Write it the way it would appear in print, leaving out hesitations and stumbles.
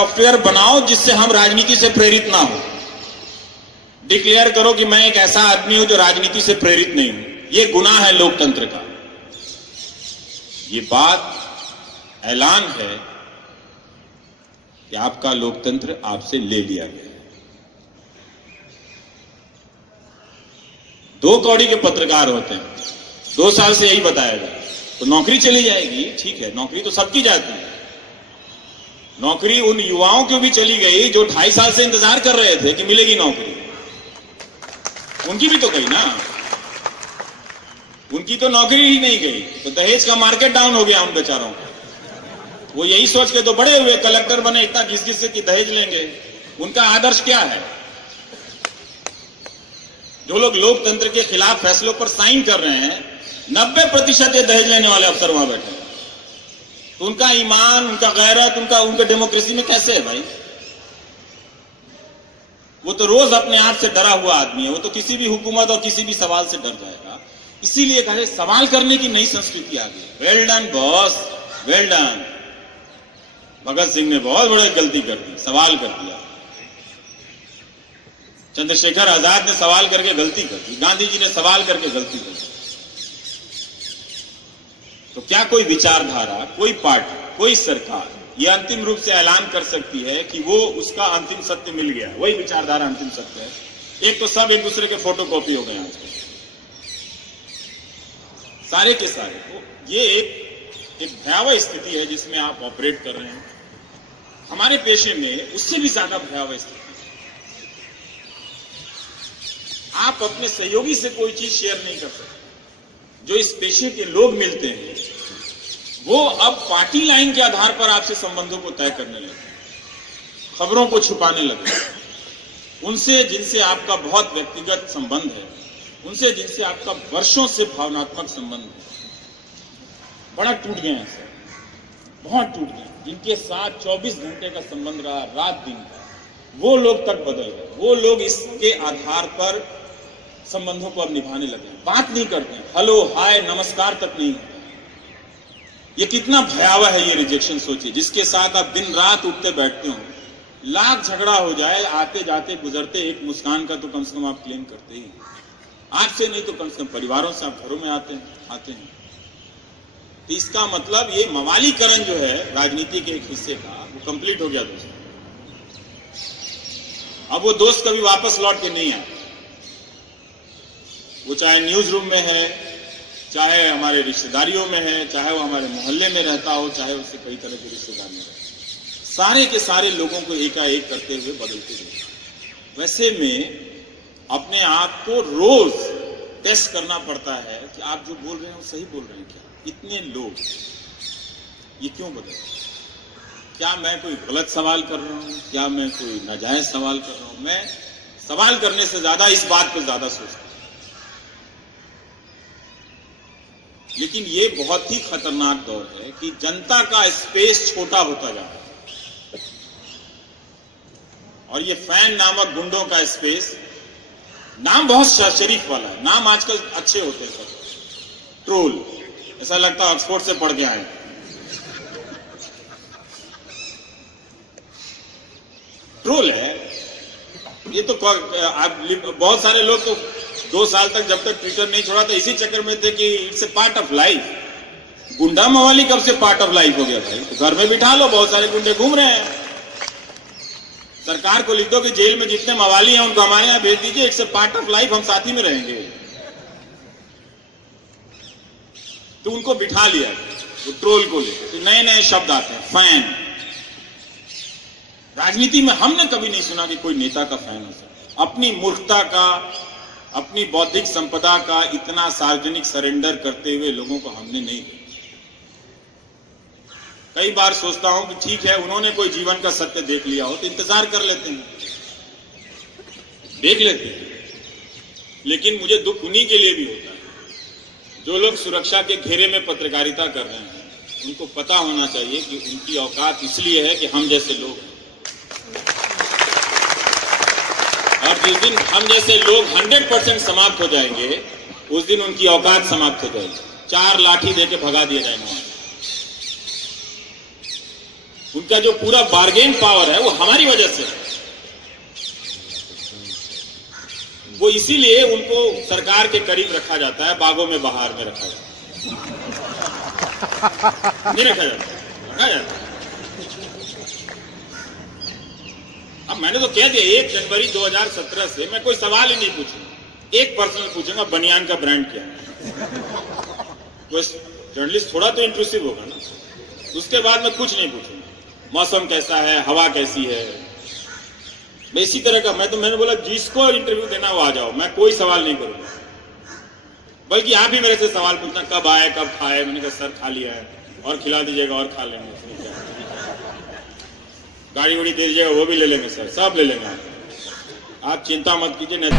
Software बनाओ जिससे हम राजनीति से प्रेरित ना हो। डिक्लेयर करो कि मैं एक ऐसा आदमी हूं जो राजनीति से प्रेरित नहीं हूं। यह गुनाह है लोकतंत्र का। यह बात ऐलान है कि आपका लोकतंत्र आपसे ले लिया गया है। 2 कौड़ी के पत्रकार होते हैं, 2 साल से यही बताया जाए तो नौकरी चली जाएगी। ठीक है, नौकरी तो सबकी जाती है। नौकरी उन युवाओं की भी चली गई जो 2.5 साल से इंतजार कर रहे थे कि मिलेगी नौकरी। उनकी भी तो गई ना, उनकी तो नौकरी ही नहीं गई। तो दहेज का मार्केट डाउन हो गया उन बेचारों का। वो यही सोच के तो बड़े हुए, कलेक्टर बने, इतना घिस घिस कि दहेज लेंगे। उनका आदर्श क्या है? जो लोग लोकतंत्र के खिलाफ फैसलों पर साइन कर रहे हैं, 90% ये दहेज लेने वाले अफसर वहां बैठे हैं। तो उनका ईमान, उनका गैरत, उनका डेमोक्रेसी में कैसे है भाई? वो तो रोज अपने आप से डरा हुआ आदमी है। वो तो किसी भी हुकूमत और किसी भी सवाल से डर जाएगा। इसीलिए कहे सवाल करने की नई संस्कृति आ गई। Well done boss, well done. Bhagat Singh ने बहुत बड़ी गलती कर दी, सवाल कर दिया। चंद्रशेखर आजाद ने सवाल करके गलती कर दी। गांधी जी ने सवाल करके गलती कर दी। तो क्या कोई विचारधारा, कोई पार्टी, कोई सरकार यह अंतिम रूप से ऐलान कर सकती है कि वो उसका अंतिम सत्य मिल गया? वही विचारधारा अंतिम सत्य है। एक तो सब एक दूसरे के फोटोकॉपी हो गए आजकल, सारे के सारे। तो ये एक भयावह स्थिति है जिसमें आप ऑपरेट कर रहे हैं। हमारे पेशे में उससे भी ज्यादा भयावह स्थिति है। आप अपने सहयोगी से कोई चीज शेयर नहीं कर सकते। जो इस पेशे के लोग मिलते हैं वो अब पार्टी लाइन के आधार पर आपसे संबंधों को तय करने लगे, खबरों को छुपाने लगे। उनसे जिनसे आपका बहुत व्यक्तिगत संबंध है, उनसे जिनसे आपका वर्षों से भावनात्मक संबंध है, बड़ा टूट गए हैं सर, बहुत टूट गए। जिनके साथ 24 घंटे का संबंध रहा, रात दिन का, वो लोग तक बदल गए। वो लोग इसके आधार पर संबंधों को अब निभाने लगे। बात नहीं करते, हेलो हाय नमस्कार तक नहीं होता। ये कितना भयावह है ये रिजेक्शन। सोचिए, जिसके साथ आप दिन रात उठते बैठते हो, लाख झगड़ा हो जाए, आते जाते गुजरते एक मुस्कान का तो कम से कम आप क्लेम करते ही। आज से नहीं तो कम से कम परिवारों से आप घरों में आते हैं। तो इसका मतलब ये मवालीकरण जो है राजनीति के एक हिस्से का, वो कंप्लीट हो गया दोस्तों। अब वो दोस्त कभी वापस लौट के नहीं आए। वो चाहे न्यूज रूम में है, चाहे हमारे रिश्तेदारियों में है, चाहे वो हमारे मोहल्ले में रहता हो, चाहे उससे कई तरह के रिश्तेदार में रहते, सारे के सारे लोगों को एकाएक करते हुए बदलते हुए। वैसे में अपने आप को रोज टेस्ट करना पड़ता है कि आप जो बोल रहे हैं वो सही बोल रहे हैं क्या? इतने लोग ये क्यों बदल? क्या मैं कोई गलत सवाल कर रहा हूं? क्या मैं कोई नाजायज सवाल कर रहा हूं? मैं सवाल करने से ज्यादा इस बात पर ज्यादा सोचता हूं। लेकिन ये बहुत ही खतरनाक दौर है कि जनता का स्पेस छोटा होता जा रहा है और ये फैन नामक गुंडों का स्पेस, नाम बहुत शरीफ वाला है, नाम आजकल अच्छे होते हैं सब। ट्रोल, ऐसा लगता है ऑक्सफोर्ड से पढ़ के आए। ट्रोल है ये तो। बहुत सारे लोग तो 2 साल तक जब तक ट्विटर नहीं छोड़ा तो इसी चक्कर में थे कि it's a part of life. गुंडा मवाली कब से पार्ट ऑफ लाइफ हो गया भाई? तो घर में बिठा लो, बहुत सारे गुंडे घूम रहे हैं। सरकार को लिख दो कि जेल में जितने मवाली हैं उनको हमारे यहां भेज दीजिए, it's a part of life, हम साथ ही में रहेंगे। तो उनको बिठा लिया, वो ट्रोल को लेकर तो नए नए शब्द आते हैं, फैन। राजनीति में हमने कभी नहीं सुना कि कोई नेता का फैन हो सकता। अपनी मूर्खता का, अपनी बौद्धिक संपदा का इतना सार्वजनिक सरेंडर करते हुए लोगों को हमने नहीं देखा। कई बार सोचता हूं कि ठीक है, उन्होंने कोई जीवन का सत्य देख लिया हो तो इंतजार कर लेते हैं, देख लेते हैं। लेकिन मुझे दुख उन्हीं के लिए भी होता है जो लोग सुरक्षा के घेरे में पत्रकारिता कर रहे हैं। उनको पता होना चाहिए कि उनकी औकात इसलिए है कि हम जैसे लोग हैं, और जिस दिन हम जैसे लोग 100% समाप्त हो जाएंगे, उस दिन उनकी औकात समाप्त हो जाएगी। 4 लाठी देके भगा दिए जाएंगे। उनका जो पूरा बार्गेन पावर है वो हमारी वजह से है। वो इसीलिए उनको सरकार के करीब रखा जाता है, बागों में बहार में रखा जाता है, नहीं रखा जाता। अब मैंने तो कह दिया 1 जनवरी 2017 से मैं कोई सवाल ही नहीं पूछूंगा, एक पर्सनल पूछूंगा बनियान का ब्रांड क्या है। कोई जर्नलिस्ट थोड़ा तो इंट्रूसिव होगा ना, उसके बाद मैं कुछ नहीं पूछूंगा, मौसम कैसा है, हवा कैसी है, इसी तरह का। मैंने बोला जिसको इंटरव्यू देना वो आ जाओ, मैं कोई सवाल नहीं करूंगा, बल्कि आप ही मेरे से सवाल पूछना कब आए कब खाए। मैंने कहा सर खा लिया है, और खिला दीजिएगा और खा लेंगे, गाड़ी उड़ी दे दीजिएगा वो भी ले लेंगे सर, सब ले लेंगे, आप चिंता मत कीजिए। नहीं